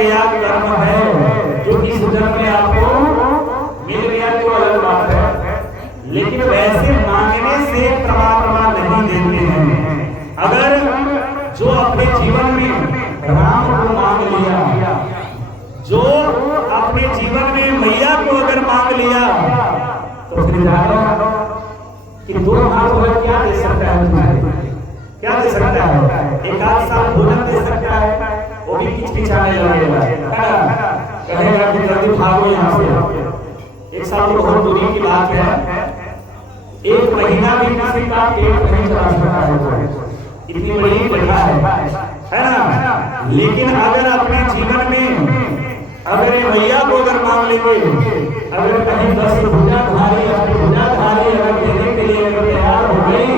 गया कर्म है जो इस जन्म में आपको मिल गया तो अलग बात है, लेकिन वैसे मांगने से परमात्मा नहीं देते हैं। अगर जो अपने जीवन में राम को मांग लिया, जो अपने जीवन में मैया को अगर मांग लिया, तो फिर जानो कि दो हाथ में क्या दे सकता है तुम्हारे, क्या दे सकता है? एक आध साल भोजन दे सकता है, वो भी किचकिचाने लगेगा, कहेगा कि जल्दी भागो यहाँ से। एक साल तो बहुत दूरी की बात है, एक महीना भी किसी का पेट नहीं चला सकता है, इतनी बड़ी जगह है ना। लेकिन अगर अपने जीवन में अगर मैया को अगर मांग लेंगे, अगर कहीं 10 भुजाधारी अपनी भुजाधारी अगर देने के लिए अगर तैयार हो गई,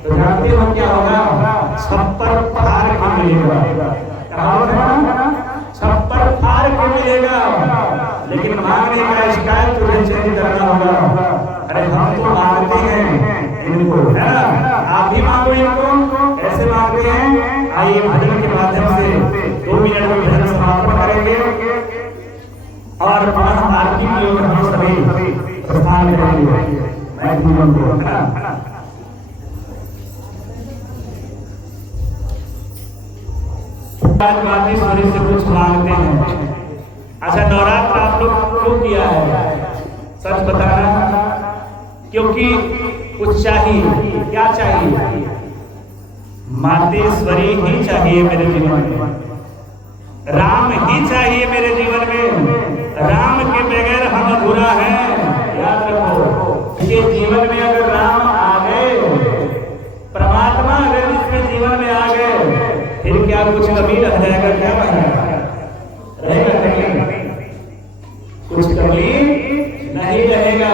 तो जानते हो क्या होगा? छप्पर फाड़ के मिलेगा, छप्पर फाड़ के मिलेगा। लेकिन मांगने का स्टाइल तो चेंज करना होगा। अरे हम तो मांगते हैं इनको, है ना, आप भी मांगो इनको, ऐसे मांगते हैं। आइए भजन के माध्यम से 2 मिनट में भजन समापन करेंगे और पुनः आरती की ओर हम सभी प्रस्थान करेंगे। मैं जीवन को, है ना, बातें से कुछ मांगते हैं। अच्छा, नवरात्र आप लोग क्यों किया है? सच बताना, क्योंकि कुछ चाहिए। क्या चाहिए? मातेश्वरी ही चाहिए मेरे जीवन में, राम ही चाहिए मेरे जीवन में। राम के बगैर हम अधूरा है। याद रखो, ये जीवन में अगर राम आ गए, परमात्मा अगर इसके जीवन में आ गए, फिर क्या कुछ कमी रह जाएगा? क्या रहेगा? कुछ कमी नहीं रहेगा,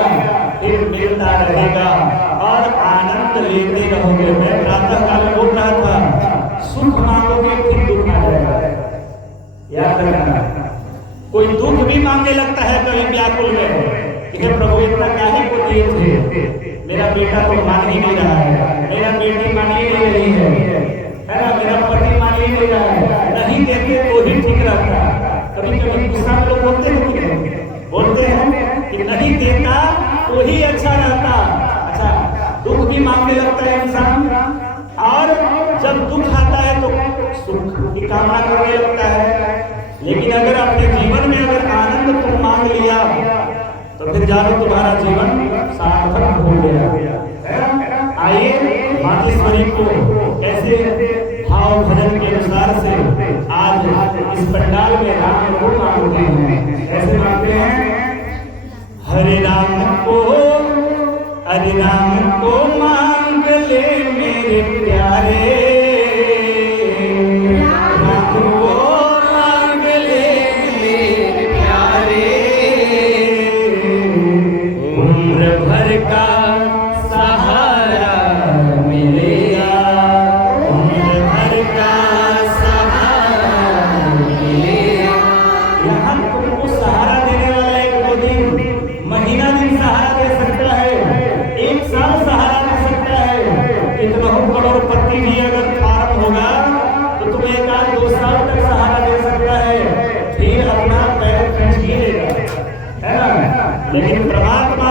फिर मिलता रहेगा और आनंद लेते रहोगे। मैं प्रातः काल बोल रहा था, सुख मांगोगे फिर दुख आ जाएगा। याद रखना, कोई दुख भी मांगने लगता है कभी व्याकुल में कि प्रभु इतना काहे को दिए थे, मेरा बेटा तो मान ही नहीं रहा है, मेरा बेटी मान ही नहीं रही है ना, मेरा पति मान ही नहीं रहा है। नहीं देते तो ही ठीक रहता। कभी कभी गुस्सा में लोग बोलते हैं कि नहीं देता तो ही अच्छा रहता। अच्छा, दुख भी मांगने लगता है इंसान, और जब दुख आता है तो सुख की कामना करने लगता है। लेकिन अगर अपने जीवन में अगर आनंद तुम मांग लिया, तो फिर जानो तुम्हारा जीवन सार्थक हो गया। आइए मातेश्वरी को ऐसे भाव भजन के अनुसार से आज इस पंडाल में राम को मांगते हैं। ऐसे मांगते हैं, हरे राम को मांग ले मेरे प्यारे, राम को मांग ले मेरे प्यारे, उम्र भर का सहारा मिलेगा, उम्र भर का सहारा मिलेगा। यहाँ तुमको सहारा देने वाला एक दो दिन, महीना दिन सहारा दे सकता है, एक साल सहारा दे सकता है। कितना करोड़पति भी अगर फार्म होगा तो तुम्हें 1-2 साल तक सहारा दे सकता है, फिर अपना पैर खींचेगा, है ना। लेकिन परमात्मा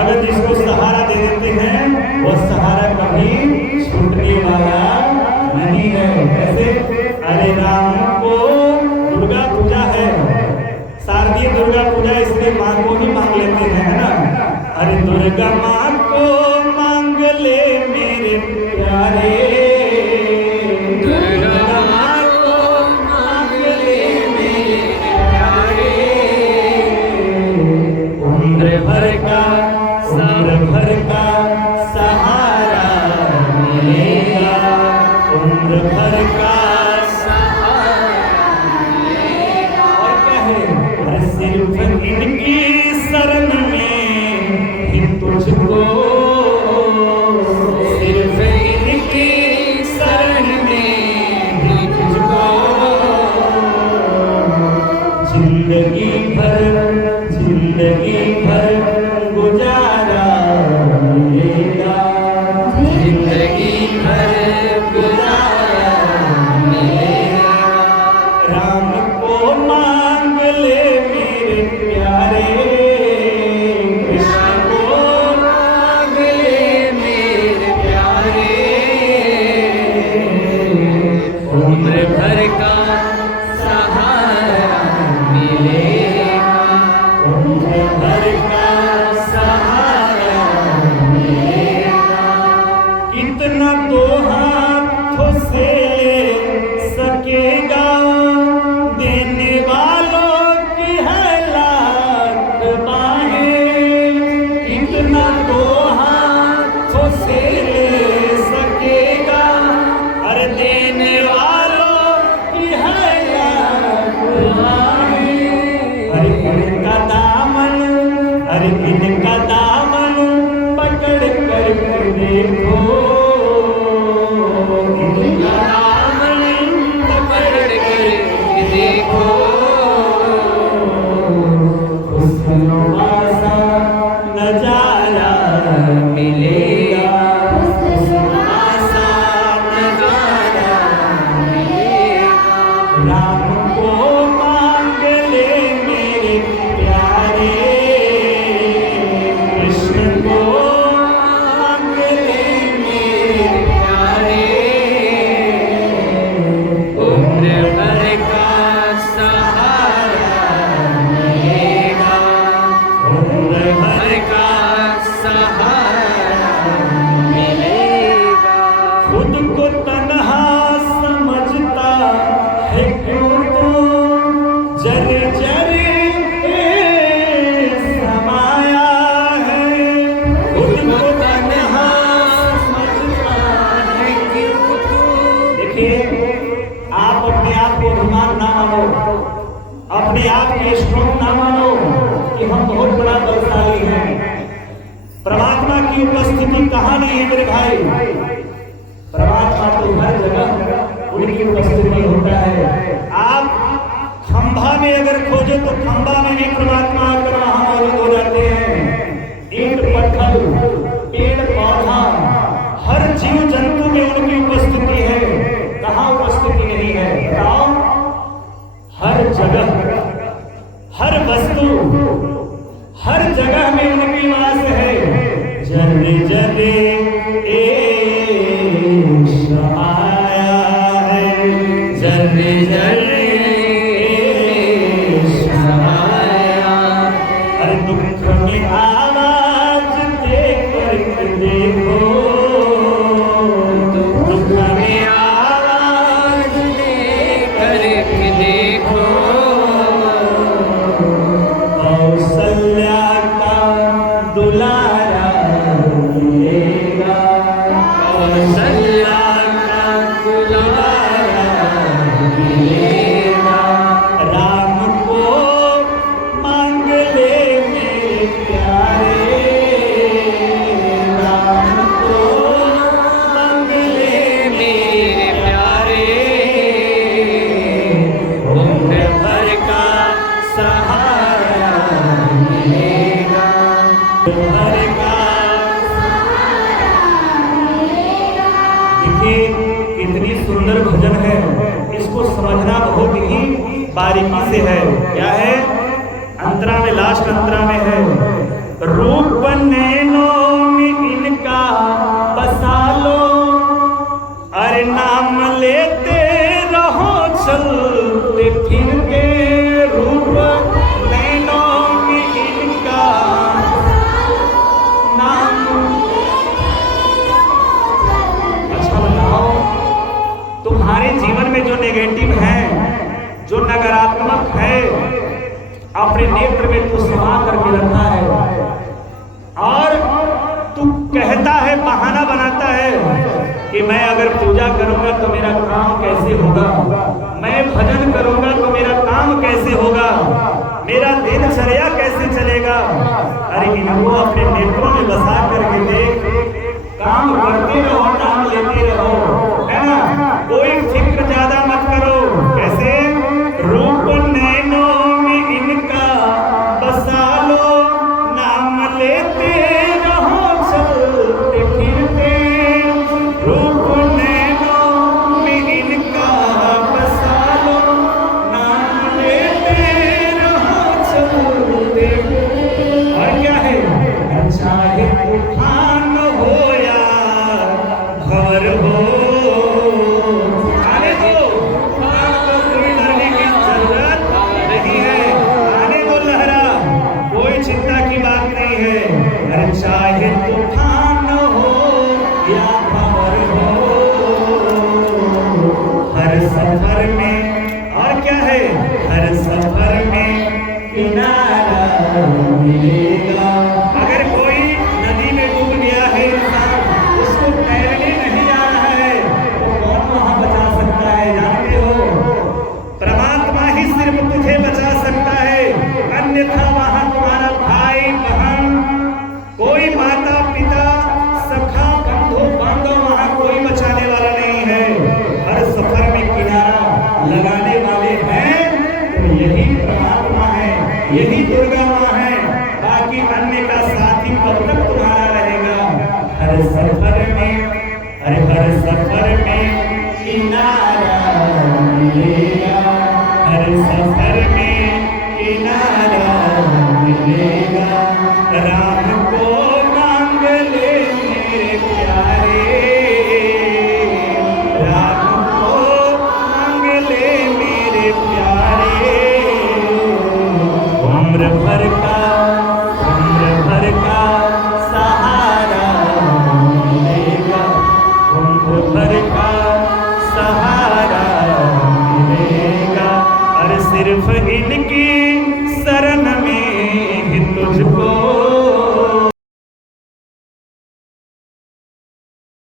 अगर जिसको सहारा दे देते हैं, वो सहारा कभी छूटने वाला नहीं है। ऐसे अरे राम को, दुर्गा पूजा है, शारदीय दुर्गा पूजा, इसलिए माँ को ही मांग लेते हैं, है ना। अरे दुर्गा माँ को मांग ले मेरे प्यारे, दुर्गा माँ को मांग ले मेरे प्यारे, उम्र भर का सहारा मिलेगा, उम्र भर का सहारा मिलेगा। और क्या है? सिर्फ इनकी शरण में ही तुझको, सिर्फ इनकी शरण में ही तुझको जिंदगी भर गुजारा मिलेगा, जिंदगी भर गुजारा मिलेगा। राम को मेरे प्यारे, कृष्ण को मांग ले मेरे प्यारे, उम्र भर का सहारा मिलेगा, उम्र भर का सहारा मिलेगा। कितना तो हाथों से ले सकेगा, देने वालों की है लाख बाहें। कितना तो हाथों से ले सकेगा, अरे देने वालों की है लाख बाहें। अरे इनका दामन, अरे इनका दामन पकड़ कर देखो, इनका दामन पकड़ कर देखो, खुशनुमा सा नजारा मिलेगा, खुशनुमा सा नजारा मिलेगा। राम को मांग ले मेरे प्यारे, कृष्ण को मांग ले मेरे प्यारे। उम्र भर का सहारा मिलेगा, उम्र भर भर का सहारा मिलेगा। खुद को तन्हा समझता है क्यों तू, जर जर के समाया है। खुद को तन्हा समझता है क्यों तू। देखिए, आप अपने आप को अभिमान ना मानो, अपने आप के स्ट्रोंग ना मानो कि हम बहुत बड़ा बलशाली हैं। परमात्मा की उपस्थिति कहाँ नहीं है मेरे भाई? परमात्मा तो हर जगह उनकी उपस्थिति होता है। आप खंभा में अगर खोजो तो खंभा में भी परमात्मा आकर वहां मौजूद हो जाते हैं। ईंट पत्थर, पेड़ पौधा, हर जीव जंतु में उनकी उपस्थिति है। कहाँ उपस्थिति नहीं है बताओ? हर जगह, हर वस्तु, हर जगह में उनकी वास है। जरे जरे एक समाया है, जरे जरे एक समाया। हर दुख में आवाज देकर देखो, दुख में आवाज देकर देखो, कौशल्या का दुलारा मिलेगा, कौशल्या का दुलारा मिलेगा। राम को मांग ले मेरे प्यारे, राम को मांग ले मेरे प्यारे, उम्र भर का सहारा मिलेगा, भर का। देखिए कितनी सुंदर भजन है, इसको समझना बहुत ही बारीकी से है। क्या है? अंतरा में, लास्ट अंतरा में है, रूप नैनों में इनका बसा लो, अरे नाम लेते रहो चलते फिरते। रूप नैनों में इनका नाम। अच्छा बताओ, तुम्हारे जीवन में जो नेगेटिव है, जो नकारात्मक है, अपने नेत्र में तू समा करके रखा है, और तू कहता है, बहाना बनाता है कि मैं अगर पूजा करूंगा तो मेरा काम कैसे होगा, मैं भजन करूंगा तो मेरा काम कैसे होगा, मेरा दिनचर्या कैसे चलेगा। अरे इनको अपने नेत्रों में बसा करके देख, काम करते रहो, नाम लेते रहो, है ना? कोई फिक्र ज्यादा मत करो। कैसे? रूप नैनों में इनका बसा लो, नाम लेते रहो चलते फिरते। रूप नैनों में इनका बसा लो, नाम लेते रहो चलते तूफान हो या भंवर हो, आने दो, आपको कोई डरने की जरूरत नहीं है। आने दो लहरा, कोई चिंता की बात नहीं है। अरे चाहे तूफान हो या भंवर हो, हर सफर में, और क्या है, हर सफर में किनारा मिलेगा। अगर कोई नदी में डूब गया है इंसान, उसको तैरने नहीं आ रहा है, तो कौन वहां बचा सकता है? जानते हो, परमात्मा ही सिर्फ तुझे बचा सकता है, अन्यथा वहां तुम्हारा भाई बहन, कोई माता पिता, सखा बंधु बांधव, वहां कोई बचाने वाला नहीं है। हर सफर में किनारा लगाने वाले हैं तो यही परमात्मा है, यही दुर्गा माँ है। बाकी अन्य का साथी कब तक तुम्हारा रहेगा? हर सफर में, अरे हर सफर में किनारा मिलेगा, हर सफर